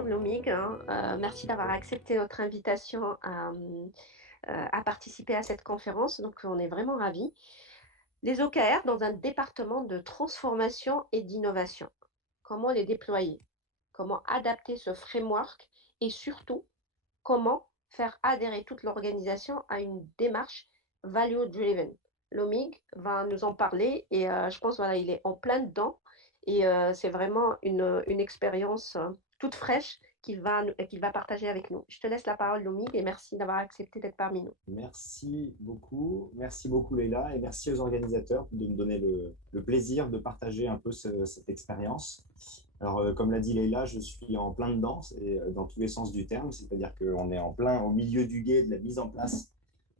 Bonjour Lomig, merci d'avoir accepté notre invitation à participer à cette conférence. Donc, on est vraiment ravis. Les OKR dans un département de transformation et d'innovation. Comment les déployer? Comment adapter ce framework? Et surtout, comment faire adhérer toute l'organisation à une démarche value-driven? Lomig va nous en parler et je pense voilà, il est en plein dedans et c'est vraiment une expérience toute fraîche qu'il va partager avec nous. Je te laisse la parole, Lomig, et merci d'avoir accepté d'être parmi nous. Merci beaucoup Leïla, et merci aux organisateurs de me donner le plaisir de partager un peu cette expérience. Alors, comme l'a dit Leïla, je suis en plein dedans, dans tous les sens du terme, c'est-à-dire qu'on est en plein au milieu du gué de la mise en place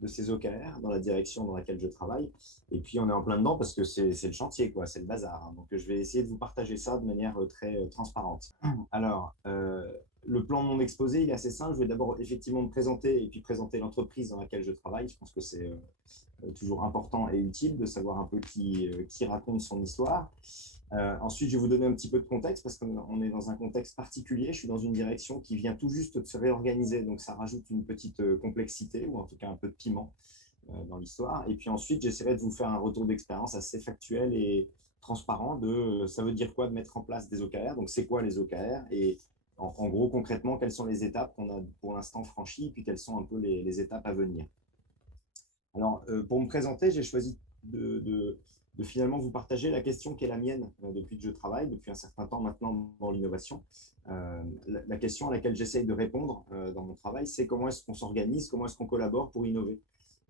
de ces OKR dans la direction dans laquelle je travaille. Et puis, on est en plein dedans parce que c'est le chantier, quoi, c'est le bazar, hein. Donc, je vais essayer de vous partager ça de manière très transparente. Alors, le plan de mon exposé, il est assez simple. Je vais d'abord effectivement me présenter et puis présenter l'entreprise dans laquelle je travaille. Je pense que c'est toujours important et utile de savoir un peu qui raconte son histoire. Ensuite, je vais vous donner un petit peu de contexte parce qu'on est dans un contexte particulier. Je suis dans une direction qui vient tout juste de se réorganiser, donc ça rajoute une petite complexité ou en tout cas un peu de piment dans l'histoire. Et puis ensuite, j'essaierai de vous faire un retour d'expérience assez factuel et transparent de ça veut dire quoi de mettre en place des OKR. Donc, c'est quoi les OKR et en gros, concrètement, quelles sont les étapes qu'on a pour l'instant franchies et puis quelles sont un peu les étapes à venir. Alors, pour me présenter, j'ai choisi de finalement vous partager la question qui est la mienne depuis que je travaille, depuis un certain temps maintenant dans l'innovation. La question à laquelle j'essaye de répondre dans mon travail, c'est comment est-ce qu'on s'organise, comment est-ce qu'on collabore pour innover.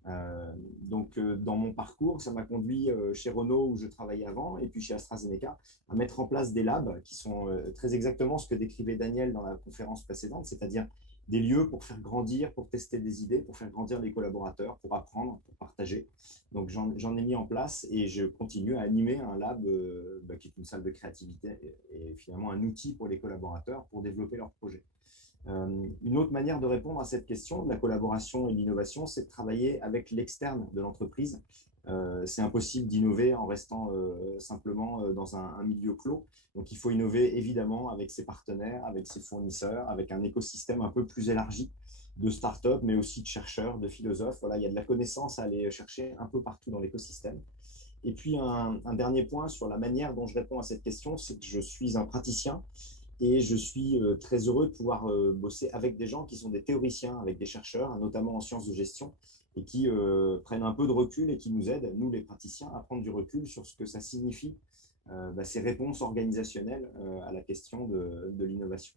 Dans mon parcours, ça m'a conduit chez Renault où je travaillais avant et puis chez AstraZeneca à mettre en place des labs qui sont très exactement ce que décrivait Daniel dans la conférence précédente, c'est-à-dire des lieux pour faire grandir, pour tester des idées, pour faire grandir les collaborateurs, pour apprendre, pour partager. Donc j'en ai mis en place et je continue à animer un lab qui est une salle de créativité et finalement un outil pour les collaborateurs pour développer leurs projets. Une autre manière de répondre à cette question de la collaboration et de l'innovation, c'est de travailler avec l'externe de l'entreprise. C'est impossible d'innover en restant simplement dans un milieu clos. Donc, il faut innover évidemment avec ses partenaires, avec ses fournisseurs, avec un écosystème un peu plus élargi de startups, mais aussi de chercheurs, de philosophes. Voilà, il y a de la connaissance à aller chercher un peu partout dans l'écosystème. Et puis, un dernier point sur la manière dont je réponds à cette question, c'est que je suis un praticien et je suis très heureux de pouvoir bosser avec des gens qui sont des théoriciens, avec des chercheurs, notamment en sciences de gestion, et qui prennent un peu de recul et qui nous aident, nous les praticiens, à prendre du recul sur ce que ça signifie, ces réponses organisationnelles à la question de l'innovation.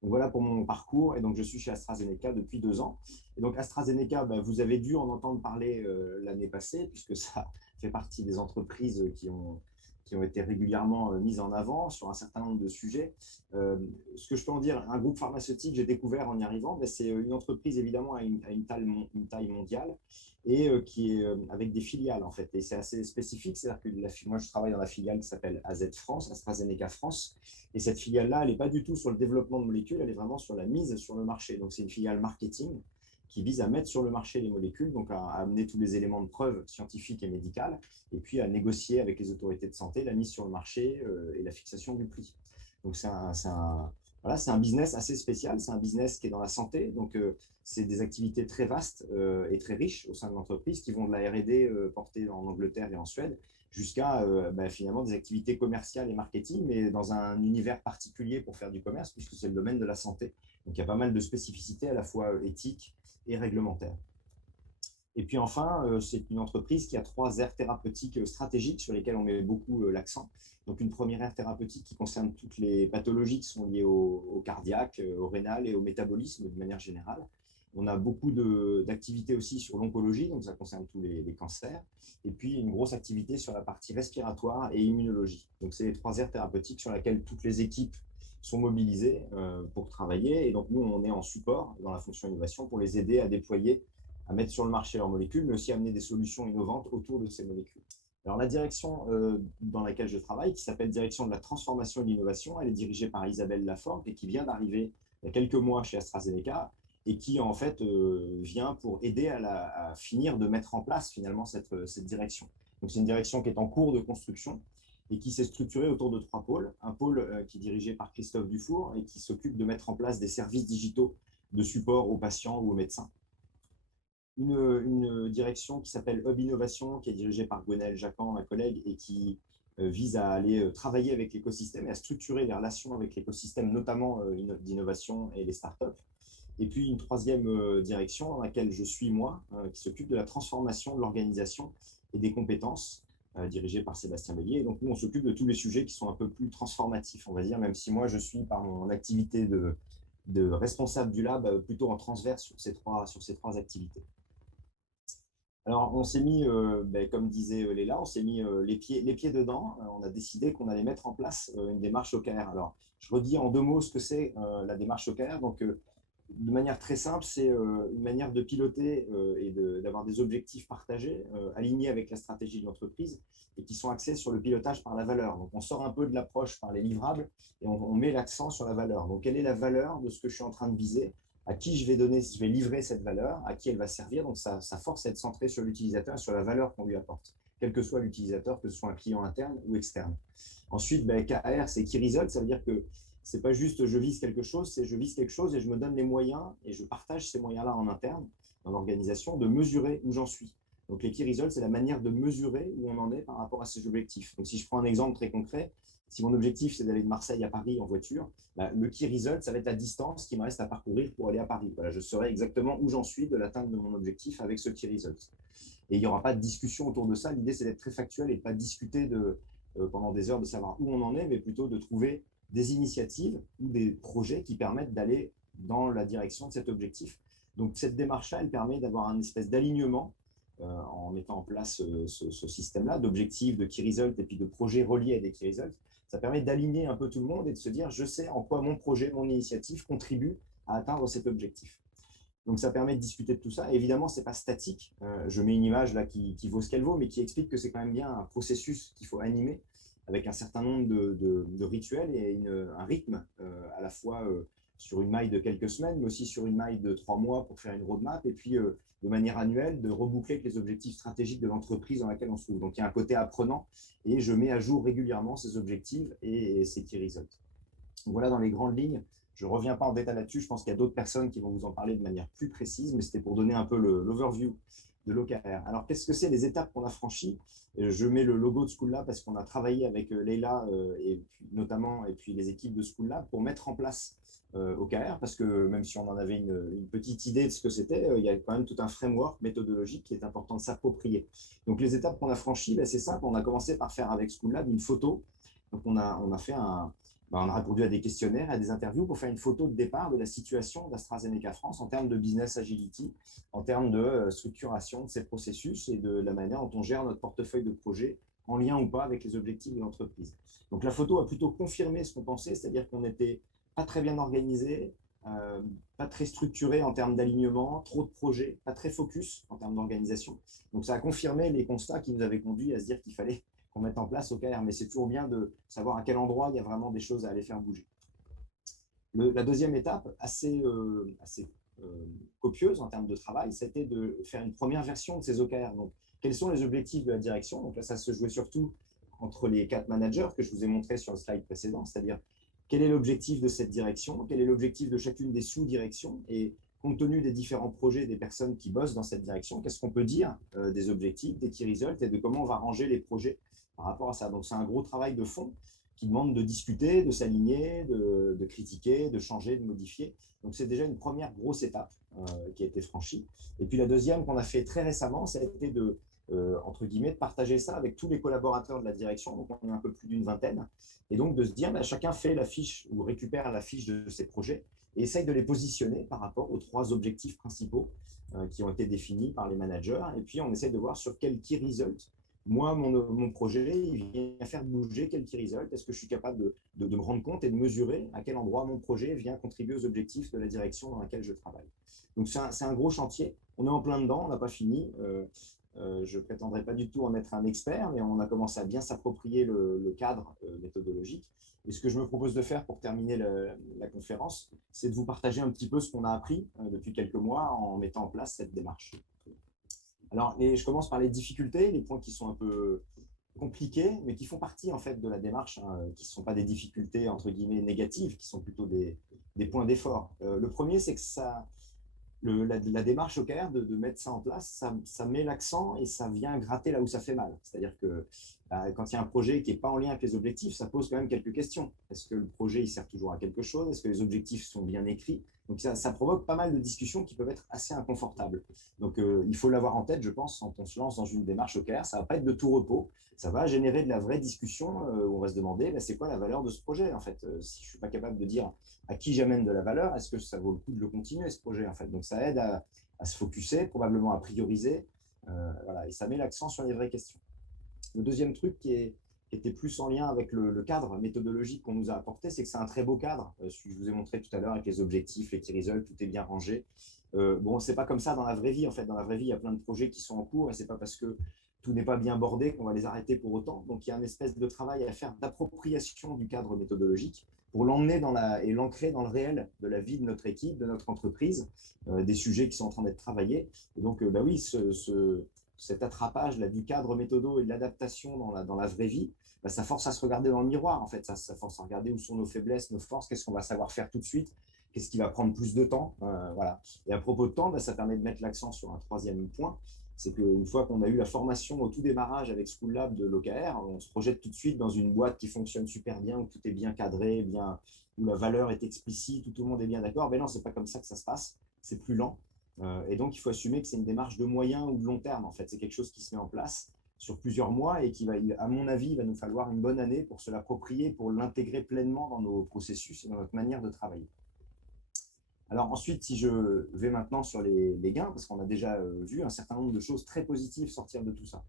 Donc voilà pour mon parcours. Et donc, je suis chez AstraZeneca depuis 2 ans. Et donc, AstraZeneca, vous avez dû en entendre parler l'année passée, puisque ça fait partie des entreprises qui ont été régulièrement mises en avant sur un certain nombre de sujets. Ce que je peux en dire, un groupe pharmaceutique, j'ai découvert en y arrivant, c'est une entreprise évidemment à une taille mondiale et qui est avec des filiales en fait. Et c'est assez spécifique, c'est-à-dire que moi je travaille dans la filiale qui s'appelle AZ France, AstraZeneca France, et cette filiale-là, elle n'est pas du tout sur le développement de molécules, elle est vraiment sur la mise sur le marché. Donc c'est une filiale marketing qui vise à mettre sur le marché les molécules, donc à amener tous les éléments de preuve scientifiques et médicales, et puis à négocier avec les autorités de santé la mise sur le marché et la fixation du prix. Donc voilà, c'est un business assez spécial, c'est un business qui est dans la santé, donc c'est des activités très vastes et très riches au sein de l'entreprise qui vont de la R&D portée en Angleterre et en Suède jusqu'à finalement des activités commerciales et marketing, mais dans un univers particulier pour faire du commerce, puisque c'est le domaine de la santé. Donc il y a pas mal de spécificités à la fois éthiques et réglementaires. Et puis enfin, c'est une entreprise qui a 3 aires thérapeutiques stratégiques sur lesquelles on met beaucoup l'accent. Donc une première aire thérapeutique qui concerne toutes les pathologies qui sont liées au cardiaque, au rénal et au métabolisme de manière générale. On a beaucoup d'activités aussi sur l'oncologie, donc ça concerne tous les cancers. Et puis une grosse activité sur la partie respiratoire et immunologie. Donc c'est les 3 aires thérapeutiques sur lesquelles toutes les équipes sont mobilisées pour travailler. Et donc nous, on est en support dans la fonction innovation pour les aider à déployer, à mettre sur le marché leurs molécules, mais aussi à amener des solutions innovantes autour de ces molécules. Alors la direction dans laquelle je travaille, qui s'appelle Direction de la transformation et de l'innovation, elle est dirigée par Isabelle Laforgue et qui vient d'arriver il y a quelques mois chez AstraZeneca et qui en fait vient pour aider à finir de mettre en place finalement cette direction. Donc c'est une direction qui est en cours de construction et qui s'est structuré autour de 3 pôles. Un pôle qui est dirigé par Christophe Dufour et qui s'occupe de mettre en place des services digitaux de support aux patients ou aux médecins. Une direction qui s'appelle Hub Innovation, qui est dirigée par Gwenaël Jacquan, ma collègue, et qui vise à aller travailler avec l'écosystème et à structurer les relations avec l'écosystème, notamment d'innovation et les startups. Et puis une troisième direction dans laquelle je suis moi, qui s'occupe de la transformation de l'organisation et des compétences, dirigée par Sébastien Bellier. Et donc nous, on s'occupe de tous les sujets qui sont un peu plus transformatifs, on va dire, même si moi, je suis par mon activité de responsable du lab plutôt en transverse sur ces trois activités. Alors, on s'est mis, comme disait Léla, on s'est mis les pieds dedans. On a décidé qu'on allait mettre en place une démarche OKR. Alors, je redis en 2 mots ce que c'est la démarche OKR. Donc, de manière très simple, c'est une manière de piloter et d'avoir des objectifs partagés, alignés avec la stratégie de l'entreprise et qui sont axés sur le pilotage par la valeur. Donc, on sort un peu de l'approche par les livrables et on met l'accent sur la valeur. Donc, quelle est la valeur de ce que je suis en train de viser? À qui je vais livrer cette valeur, à qui elle va servir. Donc, ça force à être centré sur l'utilisateur et sur la valeur qu'on lui apporte, quel que soit l'utilisateur, que ce soit un client interne ou externe. Ensuite, KR, c'est Key Result, ça veut dire que ce n'est pas juste je vise quelque chose, c'est je vise quelque chose et je me donne les moyens et je partage ces moyens-là en interne, dans l'organisation, de mesurer où j'en suis. Donc, les Key Results, c'est la manière de mesurer où on en est par rapport à ses objectifs. Donc, si je prends un exemple très concret, si mon objectif, c'est d'aller de Marseille à Paris en voiture, le key result, ça va être la distance qui me reste à parcourir pour aller à Paris. Voilà, je saurai exactement où j'en suis de l'atteinte de mon objectif avec ce key result. Et il n'y aura pas de discussion autour de ça. L'idée, c'est d'être très factuel et de ne pas discuter pendant des heures de savoir où on en est, mais plutôt de trouver des initiatives ou des projets qui permettent d'aller dans la direction de cet objectif. Donc, cette démarche-là, elle permet d'avoir un espèce d'alignement en mettant en place ce système-là d'objectifs, de key result et puis de projets reliés à des key results. Ça permet d'aligner un peu tout le monde et de se dire, je sais en quoi mon projet, mon initiative contribue à atteindre cet objectif. Donc, ça permet de discuter de tout ça. Et évidemment, ce n'est pas statique. Je mets une image là qui vaut ce qu'elle vaut, mais qui explique que c'est quand même bien un processus qu'il faut animer avec un certain nombre de rituels et un rythme à la fois sur une maille de quelques semaines, mais aussi sur une maille de 3 mois pour faire une roadmap, et puis de manière annuelle, de reboucler avec les objectifs stratégiques de l'entreprise dans laquelle on se trouve. Donc, il y a un côté apprenant, et je mets à jour régulièrement ces objectifs et ces key results. Donc, voilà dans les grandes lignes. Je ne reviens pas en détail là-dessus, je pense qu'il y a d'autres personnes qui vont vous en parler de manière plus précise, mais c'était pour donner un peu l'overview de l'OKR. Alors, qu'est-ce que c'est les étapes qu'on a franchies? Je mets le logo de School Lab parce qu'on a travaillé avec Leila et puis, notamment, et puis les équipes de School Lab pour mettre en place OKR, parce que même si on en avait une petite idée de ce que c'était, il y a quand même tout un framework méthodologique qui est important de s'approprier. Donc, les étapes qu'on a franchies, c'est simple. On a commencé par faire avec School Lab une photo. Donc, on a fait on a répondu à des questionnaires, à des interviews pour faire une photo de départ de la situation d'AstraZeneca France en termes de business agility, en termes de structuration de ces processus et de la manière dont on gère notre portefeuille de projets en lien ou pas avec les objectifs de l'entreprise. Donc la photo a plutôt confirmé ce qu'on pensait, c'est-à-dire qu'on n'était pas très bien organisé, pas très structuré en termes d'alignement, trop de projets, pas très focus en termes d'organisation. Donc ça a confirmé les constats qui nous avaient conduit à se dire qu'il fallait qu'on mette en place OKR, mais c'est toujours bien de savoir à quel endroit il y a vraiment des choses à aller faire bouger. La deuxième étape, assez copieuse en termes de travail, c'était de faire une première version de ces OKR. Donc, quels sont les objectifs de la direction? Donc là, ça se jouait surtout entre les 4 managers que je vous ai montré sur le slide précédent, c'est-à-dire quel est l'objectif de cette direction, quel est l'objectif de chacune des sous-directions, et compte tenu des différents projets des personnes qui bossent dans cette direction, qu'est-ce qu'on peut dire des objectifs, des key results et de comment on va ranger les projets par rapport à ça. Donc, c'est un gros travail de fond qui demande de discuter, de s'aligner, de critiquer, de changer, de modifier. Donc, c'est déjà une première grosse étape qui a été franchie. Et puis, la deuxième qu'on a fait très récemment, ça a été entre guillemets, de partager ça avec tous les collaborateurs de la direction. Donc, on est un peu plus d'une vingtaine. Et donc, de se dire, chacun fait la fiche ou récupère la fiche de ses projets et essaye de les positionner par rapport aux 3 objectifs principaux qui ont été définis par les managers. Et puis, on essaye de voir sur quel key result moi, mon projet, il vient faire bouger quel key result. Est-ce que je suis capable de me rendre compte et de mesurer à quel endroit mon projet vient contribuer aux objectifs de la direction dans laquelle je travaille. Donc, c'est un gros chantier. On est en plein dedans, on n'a pas fini. Je ne prétendrai pas du tout en être un expert, mais on a commencé à bien s'approprier le cadre méthodologique. Et ce que je me propose de faire pour terminer la conférence, c'est de vous partager un petit peu ce qu'on a appris depuis quelques mois en mettant en place cette démarche. Alors, je commence par les difficultés, les points qui sont un peu compliqués, mais qui font partie en fait de la démarche, hein, qui ne sont pas des difficultés entre guillemets négatives, qui sont plutôt des points d'effort. Le premier, c'est que la démarche OKR, de mettre ça en place, ça met l'accent et ça vient gratter là où ça fait mal. C'est-à-dire que quand il y a un projet qui n'est pas en lien avec les objectifs, ça pose quand même quelques questions. Est-ce que le projet il sert toujours à quelque chose? Est-ce que les objectifs sont bien écrits? Donc ça provoque pas mal de discussions qui peuvent être assez inconfortables. Donc il faut l'avoir en tête, je pense, quand on se lance dans une démarche OKR. Ça ne va pas être de tout repos. Ça va générer de la vraie discussion où on va se demander bah, c'est quoi la valeur de ce projet en fait. Si je ne suis pas capable de dire à qui j'amène de la valeur, est-ce que ça vaut le coup de le continuer ce projet en fait. Donc ça aide à se focuser, probablement à prioriser, voilà, et ça met l'accent sur les vraies questions. Le deuxième truc qui était plus en lien avec le cadre méthodologique qu'on nous a apporté, c'est que c'est un très beau cadre. Ce que je vous ai montré tout à l'heure avec les objectifs, les key results, tout est bien rangé. Bon, c'est pas comme ça dans la vraie vie. En fait, dans la vraie vie, il y a plein de projets qui sont en cours et c'est pas parce que tout n'est pas bien bordé qu'on va les arrêter pour autant. Donc, il y a une espèce de travail à faire d'appropriation du cadre méthodologique pour l'emmener et l'ancrer dans le réel de la vie de notre équipe, de notre entreprise, des sujets qui sont en train d'être travaillés. Et donc, bah oui, cet attrapage là, du cadre méthodo et de l'adaptation dans la vraie vie, bah, ça force à se regarder dans le miroir, en fait. Ça force à regarder où sont nos faiblesses, nos forces, qu'est-ce qu'on va savoir faire tout de suite, qu'est-ce qui va prendre plus de temps. Voilà. Et à propos de temps, bah, ça permet de mettre l'accent sur un troisième point, c'est qu'une fois qu'on a eu la formation au tout démarrage avec School Lab de l'OKR, on se projette tout de suite dans une boîte qui fonctionne super bien, où tout est bien cadré, bien, où la valeur est explicite, où tout le monde est bien d'accord. Mais non, c'est pas comme ça que ça se passe, c'est plus lent. Et donc, il faut assumer que c'est une démarche de moyen ou de long terme. En fait, c'est quelque chose qui se met en place sur plusieurs mois et qui va, à mon avis, il va nous falloir une bonne année pour se l'approprier, pour l'intégrer pleinement dans nos processus et dans notre manière de travailler. Alors ensuite, si je vais maintenant sur les gains, parce qu'on a déjà vu un certain nombre de choses très positives sortir de tout ça.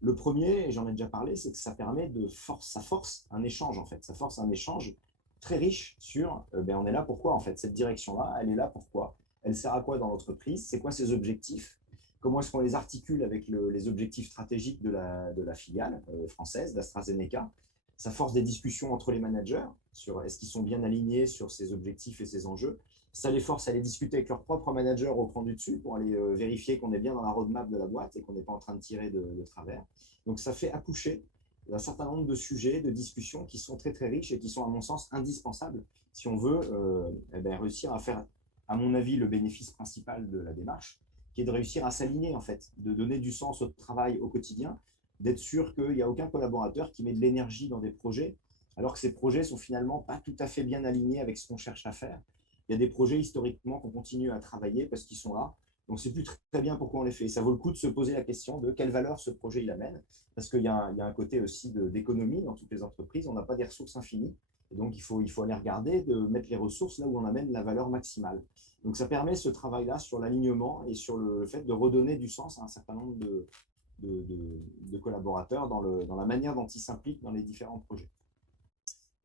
Le premier, et j'en ai déjà parlé, c'est que ça permet ça force un échange en fait, ça force un échange très riche sur, ben, on est là pourquoi en fait, cette direction-là, elle est là pourquoi, elle sert à quoi dans l'entreprise, c'est quoi ses objectifs, comment est-ce qu'on les articule avec les objectifs stratégiques de la filiale française, d'AstraZeneca. Ça force des discussions entre les managers sur est-ce qu'ils sont bien alignés sur ces objectifs et ces enjeux. Ça les force à aller discuter avec leur propre manager au cran du dessus pour aller vérifier qu'on est bien dans la roadmap de la boîte et qu'on n'est pas en train de tirer de travers. Donc ça fait accoucher un certain nombre de sujets, de discussions qui sont très très riches et qui sont à mon sens indispensables si on veut eh bien, réussir à faire, à mon avis, le bénéfice principal de la démarche, qui est de réussir à s'aligner en fait, de donner du sens au travail au quotidien, d'être sûr qu'il n'y a aucun collaborateur qui met de l'énergie dans des projets alors que ces projets sont finalement pas tout à fait bien alignés avec ce qu'on cherche à faire. Il y a des projets historiquement qu'on continue à travailler parce qu'ils sont là. Donc, c'est plus très bien pourquoi on les fait. Ça vaut le coup de se poser la question de quelle valeur ce projet il amène, parce qu'il y a un côté aussi d'économie dans toutes les entreprises. On n'a pas des ressources infinies. Et donc, il faut aller regarder, de mettre les ressources là où on amène la valeur maximale. Donc, ça permet ce travail-là sur l'alignement et sur le fait de redonner du sens à un certain nombre de collaborateurs dans la manière dont ils s'impliquent dans les différents projets.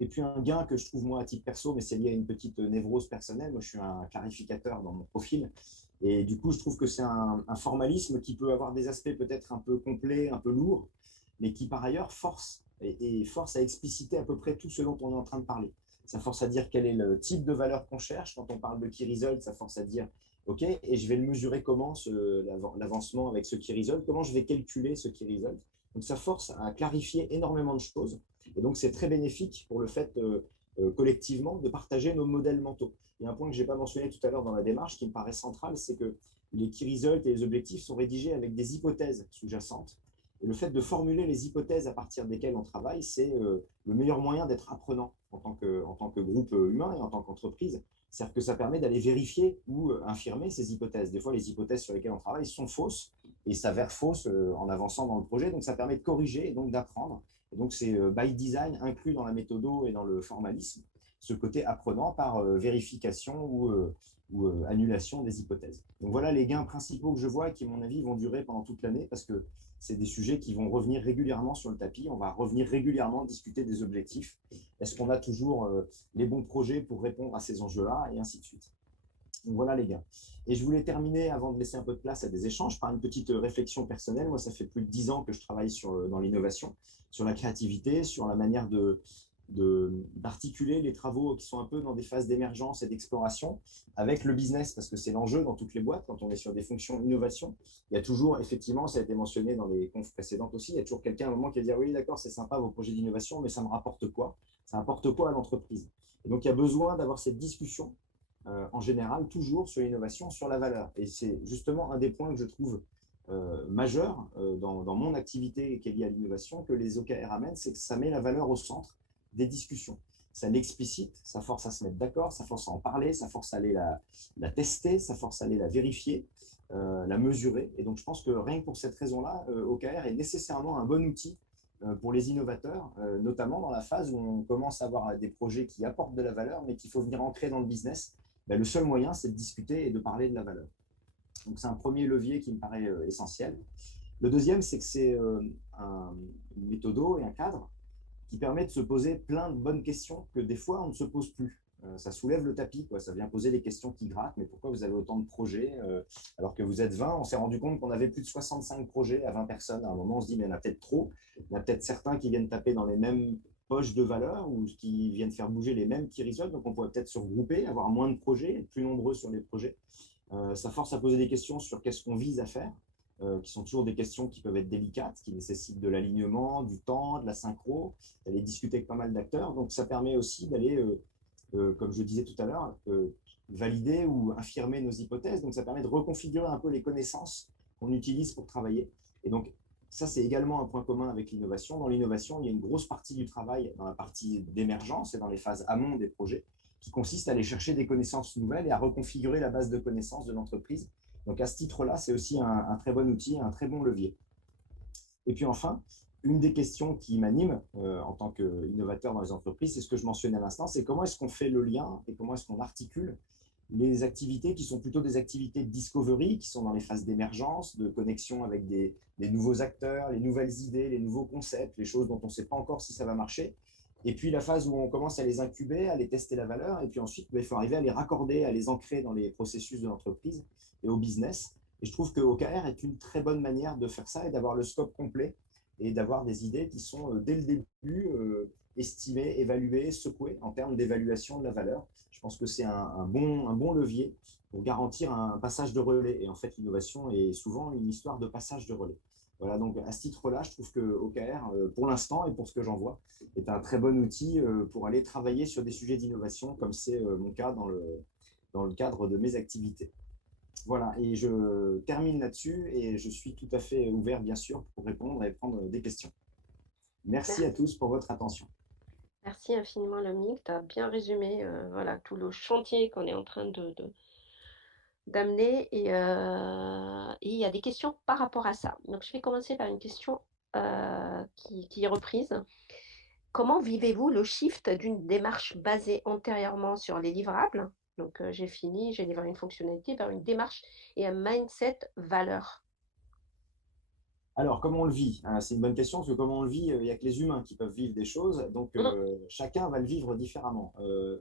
Et puis un gain que je trouve moi à titre perso, mais c'est lié à une petite névrose personnelle. Moi, je suis un clarificateur dans mon profil. Et du coup, je trouve que c'est un formalisme qui peut avoir des aspects peut-être un peu complets, un peu lourds, mais qui par ailleurs force et force à expliciter à peu près tout ce dont on est en train de parler. Ça force à dire quel est le type de valeur qu'on cherche. Quand on parle de key result, ça force à dire, OK, et je vais le mesurer comment, l'avancement avec ce key result, comment je vais calculer ce key result. Donc ça force à clarifier énormément de choses. Et donc, c'est très bénéfique pour le fait collectivement de partager nos modèles mentaux. Il y a un point que je n'ai pas mentionné tout à l'heure dans la démarche qui me paraît central, c'est que les key results et les objectifs sont rédigés avec des hypothèses sous-jacentes. Et le fait de formuler les hypothèses à partir desquelles on travaille, c'est le meilleur moyen d'être apprenant en tant que groupe humain et en tant qu'entreprise. C'est-à-dire que ça permet d'aller vérifier ou infirmer ces hypothèses. Des fois, les hypothèses sur lesquelles on travaille sont fausses et s'avèrent fausses en avançant dans le projet. Donc, ça permet de corriger et donc d'apprendre. Et donc, c'est by design inclus dans la méthodo et dans le formalisme, ce côté apprenant par vérification ou annulation des hypothèses. Donc, voilà les gains principaux que je vois et qui, à mon avis, vont durer pendant toute l'année parce que c'est des sujets qui vont revenir régulièrement sur le tapis. On va revenir régulièrement discuter des objectifs. Est-ce qu'on a toujours les bons projets pour répondre à ces enjeux-là et ainsi de suite. Donc voilà les gars. Et je voulais terminer, avant de laisser un peu de place à des échanges, par une petite réflexion personnelle. Moi, ça fait plus de 10 ans que je travaille dans l'innovation, sur la créativité, sur la manière d'articuler les travaux qui sont un peu dans des phases d'émergence et d'exploration avec le business, parce que c'est l'enjeu dans toutes les boîtes, quand on est sur des fonctions innovation, il y a toujours, effectivement, ça a été mentionné dans les confs précédentes aussi, il y a toujours quelqu'un à un moment qui va dire oui, d'accord, c'est sympa vos projets d'innovation, mais ça me rapporte quoi? Ça rapporte quoi à l'entreprise? Et donc, il y a besoin d'avoir cette discussion, en général, toujours sur l'innovation, sur la valeur. Et c'est justement un des points que je trouve majeur dans mon activité qui est liée à l'innovation, que les OKR amènent, c'est que ça met la valeur au centre des discussions. Ça l'explicite, ça force à se mettre d'accord, ça force à en parler, ça force à aller la tester, ça force à aller la vérifier, la mesurer. Et donc, je pense que rien que pour cette raison-là, OKR est nécessairement un bon outil pour les innovateurs, notamment dans la phase où on commence à avoir des projets qui apportent de la valeur, mais qu'il faut venir ancrer dans le business. Ben, le seul moyen, c'est de discuter et de parler de la valeur. Donc, c'est un premier levier qui me paraît essentiel. Le deuxième, c'est que c'est une méthodo et un cadre qui permet de se poser plein de bonnes questions que des fois, on ne se pose plus. Ça soulève le tapis, quoi. Ça vient poser les questions qui grattent. Mais pourquoi vous avez autant de projets alors que vous êtes 20? On s'est rendu compte qu'on avait plus de 65 projets à 20 personnes. À un moment, on se dit, mais il y en a peut-être trop. Il y en a peut-être certains qui viennent taper dans les mêmes poches de valeur ou qui viennent faire bouger les mêmes qui risottent. Donc, on pourrait peut-être se regrouper, avoir moins de projets, être plus nombreux sur les projets. Ça force à poser des questions sur qu'est-ce qu'on vise à faire, qui sont toujours des questions qui peuvent être délicates, qui nécessitent de l'alignement, du temps, de la synchro, d'aller discuter avec pas mal d'acteurs. Donc ça permet aussi d'aller, comme je disais tout à l'heure, valider ou infirmer nos hypothèses. Donc ça permet de reconfigurer un peu les connaissances qu'on utilise pour travailler. Et donc ça, c'est également un point commun avec l'innovation. Dans l'innovation, il y a une grosse partie du travail dans la partie d'émergence et dans les phases amont des projets qui consiste à aller chercher des connaissances nouvelles et à reconfigurer la base de connaissances de l'entreprise. Donc à ce titre-là, c'est aussi un très bon outil, un très bon levier. Et puis enfin, une des questions qui m'anime en tant qu'innovateur dans les entreprises, c'est ce que je mentionnais à l'instant, c'est comment est-ce qu'on fait le lien et comment est-ce qu'on articule les activités qui sont plutôt des activités de discovery, qui sont dans les phases d'émergence, de connexion avec des nouveaux acteurs, les nouvelles idées, les nouveaux concepts, les choses dont on ne sait pas encore si ça va marcher. Et puis la phase où on commence à les incuber, à les tester la valeur, et puis ensuite, il faut arriver à les raccorder, à les ancrer dans les processus de l'entreprise et au business. Et je trouve que OKR est une très bonne manière de faire ça et d'avoir le scope complet et d'avoir des idées qui sont dès le début estimées, évaluées, secouées en termes d'évaluation de la valeur. Je pense que c'est un bon levier pour garantir un passage de relais. Et en fait, l'innovation est souvent une histoire de passage de relais. Voilà, donc à ce titre-là, je trouve que OKR, pour l'instant et pour ce que j'en vois, est un très bon outil pour aller travailler sur des sujets d'innovation, comme c'est mon cas dans le cadre de mes activités. Voilà, et je termine là-dessus et je suis tout à fait ouvert, bien sûr, pour répondre et prendre des questions. Merci à Merci, tous pour votre attention. merci infiniment, Lomnique. Tu as bien résumé voilà, tout le chantier qu'on est en train d'amener. Et il y a des questions par rapport à ça. Donc, je vais commencer par une question qui est reprise. Comment vivez-vous le shift d'une démarche basée antérieurement sur les livrables? Donc, j'ai fini, j'ai livré une fonctionnalité vers une démarche et un mindset valeur. Alors, comment on le vit? C'est une bonne question, parce que comment on le vit, il n'y a que les humains qui peuvent vivre des choses, donc Mm, chacun va le vivre différemment.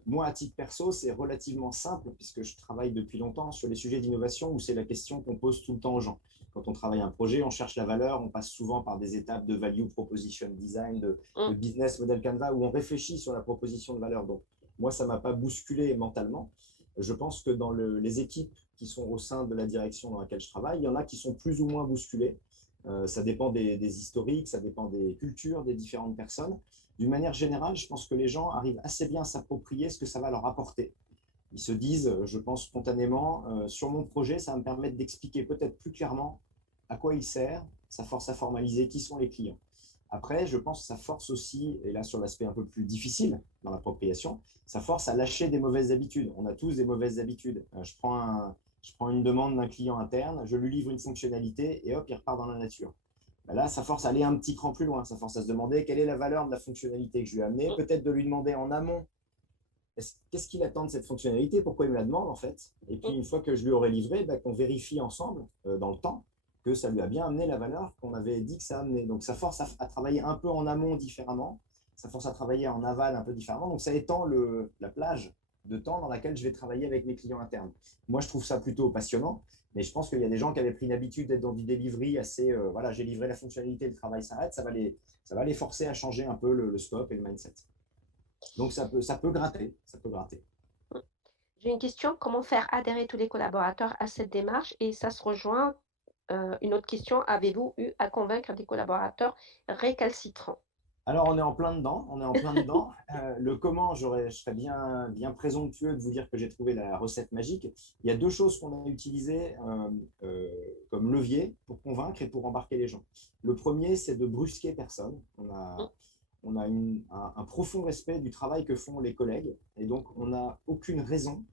Moi, à titre perso, c'est relativement simple, puisque je travaille depuis longtemps sur les sujets d'innovation, où c'est la question qu'on pose tout le temps aux gens. Quand on travaille un projet, on cherche la valeur, on passe souvent par des étapes de value proposition design, de mm, business model Canva, où on réfléchit sur la proposition de valeur. Donc, moi, ça ne m'a pas bousculé mentalement. Je pense que dans les équipes qui sont au sein de la direction dans laquelle je travaille, il y en a qui sont plus ou moins bousculées. Ça dépend des historiques, ça dépend des cultures des différentes personnes. D'une manière générale, je pense que les gens arrivent assez bien à s'approprier ce que ça va leur apporter. Ils se disent, je pense spontanément, sur mon projet, ça va me permettre d'expliquer peut-être plus clairement à quoi il sert, ça force à formaliser qui sont les clients. Après, je pense que ça force aussi, et là sur l'aspect un peu plus difficile dans l'appropriation, ça force à lâcher des mauvaises habitudes. On a tous des mauvaises habitudes. Je prends une demande d'un client interne, je lui livre une fonctionnalité et hop, il repart dans la nature. Ben là, ça force à aller un petit cran plus loin. Ça force à se demander quelle est la valeur de la fonctionnalité que je lui ai amenée. mm, Peut-être de lui demander en amont qu'est-ce qu'il attend de cette fonctionnalité, pourquoi il me la demande en fait. Et puis mm. une fois que je lui aurai livré, ben, qu'on vérifie ensemble dans le temps que ça lui a bien amené la valeur qu'on avait dit que ça amenait. Donc ça force à travailler un peu en amont différemment, ça force à travailler en aval un peu différemment. Donc ça étend la plage de temps dans laquelle je vais travailler avec mes clients internes. Moi, je trouve ça plutôt passionnant, mais je pense qu'il y a des gens qui avaient pris l'habitude d'être dans du delivery assez, voilà, j'ai livré la fonctionnalité, le travail s'arrête, ça va les forcer à changer un peu le scope et le mindset. Donc, ça peut gratter, ça peut gratter. Mmh. J'ai une question, comment faire adhérer tous les collaborateurs à cette démarche? Et ça se rejoint, une autre question, avez-vous eu à convaincre des collaborateurs récalcitrants? Alors, on est en plein dedans, on est en plein dedans. Le comment, je serais bien présomptueux de vous dire que j'ai trouvé la recette magique. Il y a deux choses qu'on a utilisées comme levier pour convaincre et pour embarquer les gens. Le premier, c'est de brusquer personne. Mmh, On a un profond respect du travail que font les collègues et donc on n'a aucune raison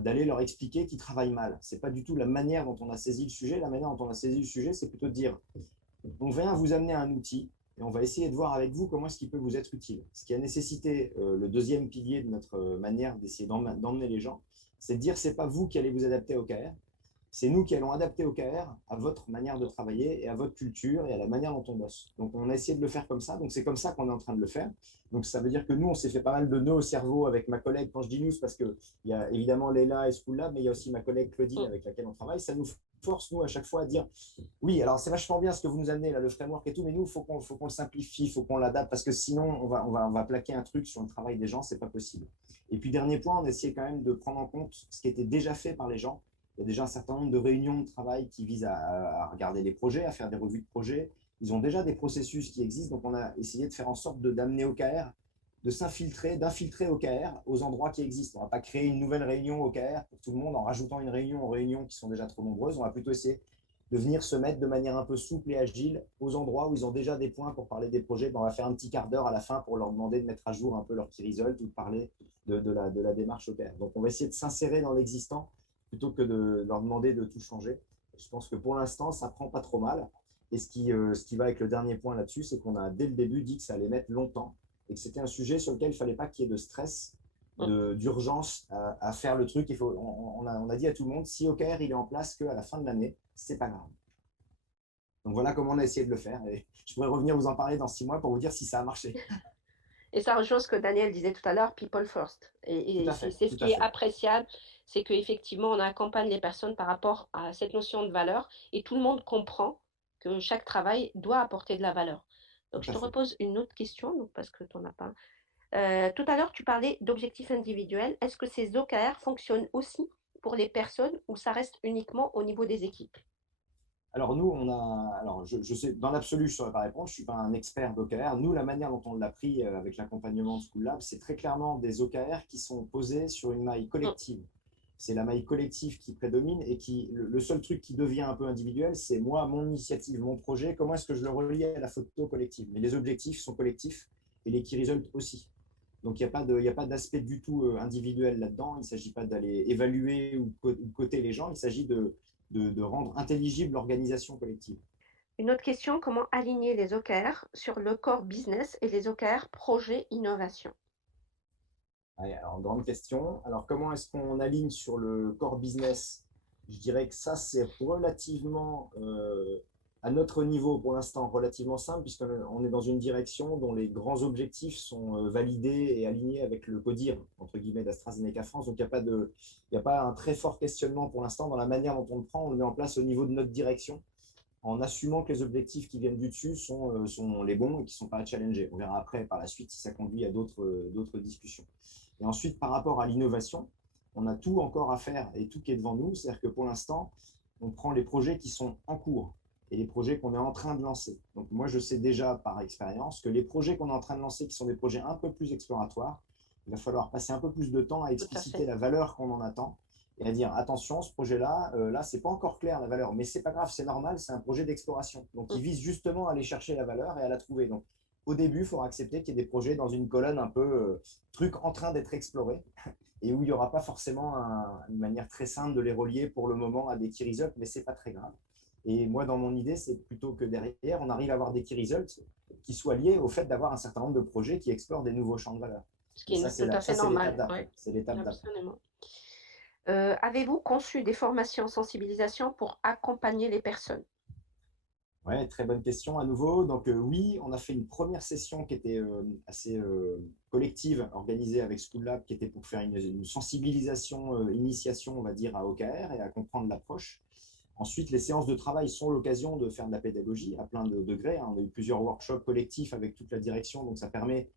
d'aller leur expliquer qu'ils travaillent mal. Ce n'est pas du tout la manière dont on a saisi le sujet. La manière dont on a saisi le sujet, c'est plutôt de dire on vient vous amener un outil et on va essayer de voir avec vous comment est-ce qu'il peut vous être utile. Ce qui a nécessité le deuxième pilier de notre manière d'essayer d'emmener les gens, c'est de dire c'est pas vous qui allez vous adapter au KR, c'est nous qui allons adapter au KR à votre manière de mmh, travailler et à votre culture et à la manière dont on bosse. Donc on a essayé de le faire comme ça, donc c'est comme ça qu'on est en train de le faire. Donc ça veut dire que nous, on s'est fait pas mal de nœuds au cerveau avec ma collègue. Quand je dis nous, c'est parce qu'il y a évidemment Léla et School mais il y a aussi ma collègue Claudine mmh, avec laquelle on travaille. Ça nous force, nous, à chaque fois à dire oui, alors c'est vachement bien ce que vous nous amenez, là, le framework et tout, mais nous, faut qu'on le simplifie, il faut qu'on l'adapte, parce que sinon, on va plaquer un truc sur le travail des gens, c'est pas possible. Et puis, dernier point, on a essayé quand même de prendre en compte ce qui était déjà fait par les gens. Il y a déjà un certain nombre de réunions de travail qui visent à regarder les projets, à faire des revues de projets. Ils ont déjà des processus qui existent, donc on a essayé de faire en sorte d'amener OKR, de s'infiltrer, d'infiltrer OKR aux endroits qui existent. On ne va pas créer une nouvelle réunion OKR pour tout le monde en rajoutant une réunion aux réunions qui sont déjà trop nombreuses. On va plutôt essayer de venir se mettre de manière un peu souple et agile aux endroits où ils ont déjà des points pour parler des projets. Ben, on va faire un petit quart d'heure à la fin pour leur demander de mettre à jour un peu leur key result ou de parler de la démarche OKR. Donc, on va essayer de s'insérer dans l'existant plutôt que de leur demander de tout changer. Je pense que pour l'instant, ça prend pas trop mal. Et ce qui va avec le dernier point là-dessus, c'est qu'on a dès le début dit que ça allait mettre longtemps et que c'était un sujet sur lequel il ne fallait pas qu'il y ait de stress, mmh. d'urgence à faire le truc. On a dit à tout le monde, si OKR il est en place qu'à la fin de l'année, c'est pas grave. Donc voilà comment on a essayé de le faire. Et je pourrais revenir vous en parler dans 6 mois pour vous dire si ça a marché. Et ça rejoint ce que Daniel disait tout à l'heure, people first. Tout Et à fait, c'est ce tout à qui est fait, appréciable, c'est qu'effectivement, on accompagne les personnes par rapport à cette notion de valeur et tout le monde comprend que chaque travail doit apporter de la valeur. tout Donc, je à te fait. repose une autre question, donc, parce que tu n'en as pas. Tout à l'heure, tu parlais d'objectifs individuels. Est-ce que ces OKR fonctionnent aussi pour les personnes ou ça reste uniquement au niveau des équipes? Alors nous, on a, alors je sais, dans l'absolu, je ne saurais pas répondre, je ne suis pas un expert d'OKR. Nous, la manière dont on l'a pris avec l'accompagnement de School Lab, c'est très clairement des OKR qui sont posés sur une maille Mm, collective. C'est la maille collective qui prédomine et le seul truc qui devient un peu individuel, c'est moi, mon initiative, mon projet, comment est-ce que je le relie à la photo collective. Mais les objectifs sont collectifs et les key results aussi. Donc il n'y a pas d'aspect du tout individuel là-dedans. Il ne s'agit pas d'aller évaluer ou coter les gens, il s'agit de rendre intelligible l'organisation collective. Une autre question, comment aligner les OKR sur le core business et les OKR projet innovation? Allez, alors, grande question. Alors, comment est-ce qu'on aligne sur le core business? Je dirais que ça, c'est relativement, à notre niveau pour l'instant, relativement simple, puisqu'on est dans une direction dont les grands objectifs sont validés et alignés avec le CODIR, entre guillemets, d'AstraZeneca France. Donc, il y a pas un très fort questionnement pour l'instant dans la manière dont on le prend. On le met en place au niveau de notre direction, en assumant que les objectifs qui viennent du dessus sont les bons et qui ne sont pas à challenger. On verra après, par la suite, si ça conduit à d'autres discussions. Et ensuite, par rapport à l'innovation, on a tout encore à faire et tout qui est devant nous. C'est-à-dire que pour l'instant, on prend les projets qui sont en cours et les projets qu'on est en train de lancer. Donc moi, je sais déjà par expérience que les projets qu'on est en train de lancer, qui sont des projets un peu plus exploratoires, il va falloir passer un peu plus de temps à Tout à expliciter fait. la valeur qu'on en attend et à dire attention, ce projet-là, là, c'est pas encore clair la valeur, mais c'est pas grave, c'est normal, c'est un projet d'exploration. Donc, Mm. il vise justement à aller chercher la valeur et à la trouver. Donc, au début, il faudra accepter qu'il y ait des projets dans une colonne un peu truc en train d'être exploré et où il n'y aura pas forcément une manière très simple de les relier pour le moment à des key results, mais c'est pas très grave. Et moi, dans mon idée, c'est plutôt que derrière, on arrive à avoir des key results qui soient liés au fait d'avoir un certain nombre de projets qui explorent des nouveaux champs de valeur. Ce qui Et est tout à fait ça, c'est l'étape normal. Oui, d'après. C'est l'étape d'après. absolument. Avez-vous conçu des formations en sensibilisation pour accompagner les personnes? Ouais, très bonne question à nouveau. Donc oui, on a fait une première session qui était assez collective, organisée avec School Lab, qui était pour faire une sensibilisation, initiation, on va dire, à OKR et à comprendre l'approche. Ensuite, les séances de travail sont l'occasion de faire de la pédagogie à plein de degrés, hein. On a eu plusieurs workshops collectifs avec toute la direction, donc ça permet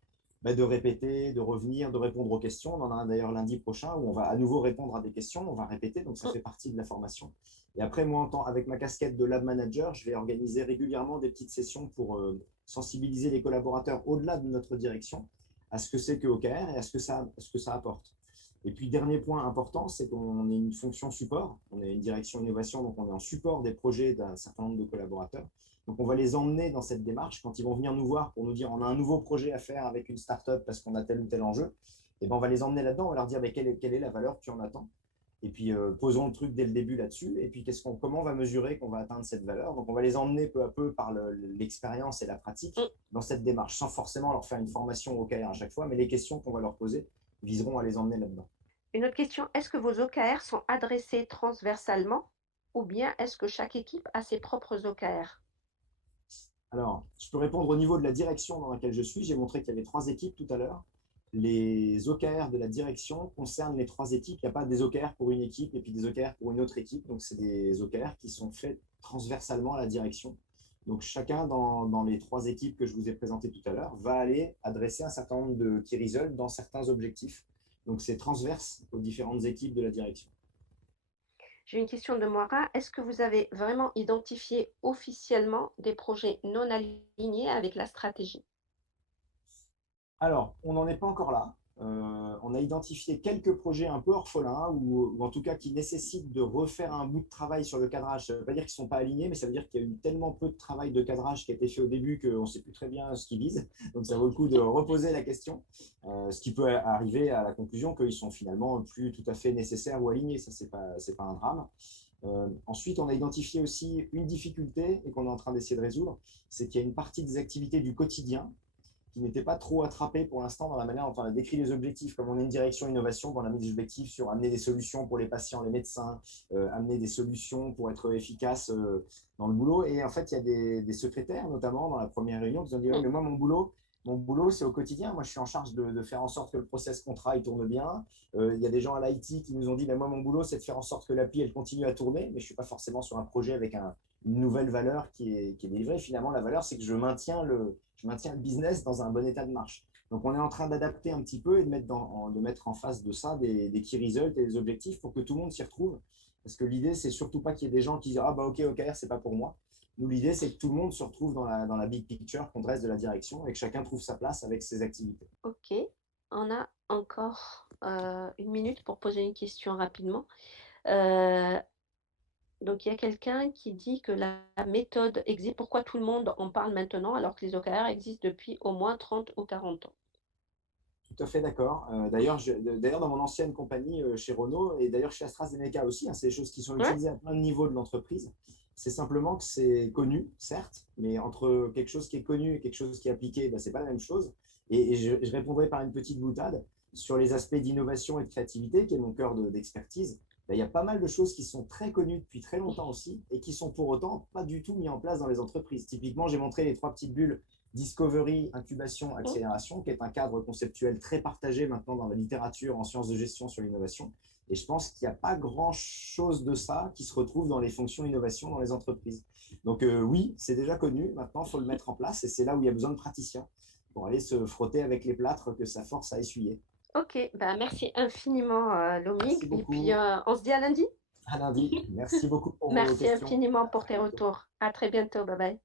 de répéter, de revenir, de répondre aux questions. On en a un d'ailleurs lundi prochain où on va à nouveau répondre à des questions, on va répéter, donc ça Mmh. fait partie de la formation. Et après, moi, avec ma casquette de lab manager, je vais organiser régulièrement des petites sessions pour sensibiliser les collaborateurs au-delà de notre direction à ce que c'est que OKR et à ce que ça apporte. Et puis, dernier point important, c'est qu'on est une fonction support, on est une direction innovation, donc on est en support des projets d'un certain nombre de collaborateurs. Donc, on va les emmener dans cette démarche. Quand ils vont venir nous voir pour nous dire on a un nouveau projet à faire avec une startup parce qu'on a tel ou tel enjeu, et ben on va les emmener là-dedans, on va leur dire quelle est la valeur que tu en attends. Et puis, posons le truc dès le début là-dessus. Et puis, comment on va mesurer qu'on va atteindre cette valeur? Donc, on va les emmener peu à peu par l'expérience et la pratique Mmh. dans cette démarche, sans forcément leur faire une formation au OKR à chaque fois, mais les questions qu'on va leur poser viseront à les emmener là-dedans. Une autre question, est-ce que vos OKR sont adressés transversalement ou bien est-ce que chaque équipe a ses propres OKR? Alors, je peux répondre au niveau de la direction dans laquelle je suis. J'ai montré qu'il y avait 3 équipes tout à l'heure. Les OKR de la direction concernent les 3 équipes. Il n'y a pas des OKR pour une équipe et puis des OKR pour une autre équipe. Donc, c'est des OKR qui sont faits transversalement à la direction. Donc, chacun dans les 3 équipes que je vous ai présentées tout à l'heure va aller adresser un certain nombre de key results dans certains objectifs. Donc, c'est transverse aux différentes équipes de la direction. J'ai une question de Moira. Est-ce que vous avez vraiment identifié officiellement des projets non alignés avec la stratégie? Alors, on n'en est pas encore là. On a identifié quelques projets un peu orphelins ou en tout cas qui nécessitent de refaire un bout de travail sur le cadrage. Ça ne veut pas dire qu'ils ne sont pas alignés, mais ça veut dire qu'il y a eu tellement peu de travail de cadrage qui a été fait au début qu'on ne sait plus très bien ce qu'ils visent. Donc, ça vaut le coup de reposer la question, ce qui peut arriver à la conclusion qu'ils sont finalement plus tout à fait nécessaires ou alignés. Ça, c'est pas un drame. Ensuite, on a identifié aussi une difficulté et qu'on est en train d'essayer de résoudre, c'est qu'il y a une partie des activités du quotidien qui n'était pas trop attrapé pour l'instant dans la manière dont on a décrit les objectifs. Comme on est une direction innovation, on a mis des objectifs sur amener des solutions pour les patients, les médecins, amener des solutions pour être efficace dans le boulot. Et en fait, il y a des secrétaires, notamment dans la première réunion, qui ont dit oui, Mmh. mais moi, mon boulot, c'est au quotidien. Moi, je suis en charge de faire en sorte que le process contrat il tourne bien. Il y a des gens à l'IT qui nous ont dit, mais moi, mon boulot, c'est de faire en sorte que l'appli, elle continue à tourner, mais je ne suis pas forcément sur un projet avec une nouvelle valeur qui est délivrée. Finalement, la valeur, c'est que je maintiens le business dans un bon état de marche. Donc, on est en train d'adapter un petit peu et de mettre en face de ça des key results et des objectifs pour que tout le monde s'y retrouve. Parce que l'idée, c'est surtout pas qu'il y ait des gens qui disent ah bah ok, OKR, c'est pas pour moi. Nous, l'idée, c'est que tout le monde se retrouve dans la big picture qu'on dresse de la direction et que chacun trouve sa place avec ses activités. Ok, on a encore une minute pour poser une question rapidement. Euh, donc, il y a quelqu'un qui dit que la méthode existe. Pourquoi tout le monde en parle maintenant alors que les OKR existent depuis au moins 30 ou 40 ans? Tout à fait d'accord. D'ailleurs, dans mon ancienne compagnie chez Renault et d'ailleurs chez AstraZeneca aussi, hein, c'est des choses qui sont Ouais. utilisées à plein de niveaux de l'entreprise. C'est simplement que c'est connu, certes, mais entre quelque chose qui est connu et quelque chose qui est appliqué, ben, ce n'est pas la même chose. Et je répondrai par une petite boutade sur les aspects d'innovation et de créativité, qui est mon cœur d'expertise. Ben, il y a pas mal de choses qui sont très connues depuis très longtemps aussi et qui sont pour autant pas du tout mis en place dans les entreprises. Typiquement, j'ai montré les 3 petites bulles Discovery, incubation, Mmh. accélération, qui est un cadre conceptuel très partagé maintenant dans la littérature en sciences de gestion sur l'innovation. Et je pense qu'il n'y a pas grand-chose de ça qui se retrouve dans les fonctions innovation dans les entreprises. Donc oui, c'est déjà connu, maintenant il faut le mettre en place et c'est là où il y a besoin de praticiens pour aller se frotter avec les plâtres que ça force à essuyer. Ok, bah merci infiniment, Merci Lomig. Et puis, beaucoup, on se dit à lundi. à lundi. Merci beaucoup pour vos Merci questions. infiniment À pour très tes bientôt. retours. À très bientôt. Bye bye.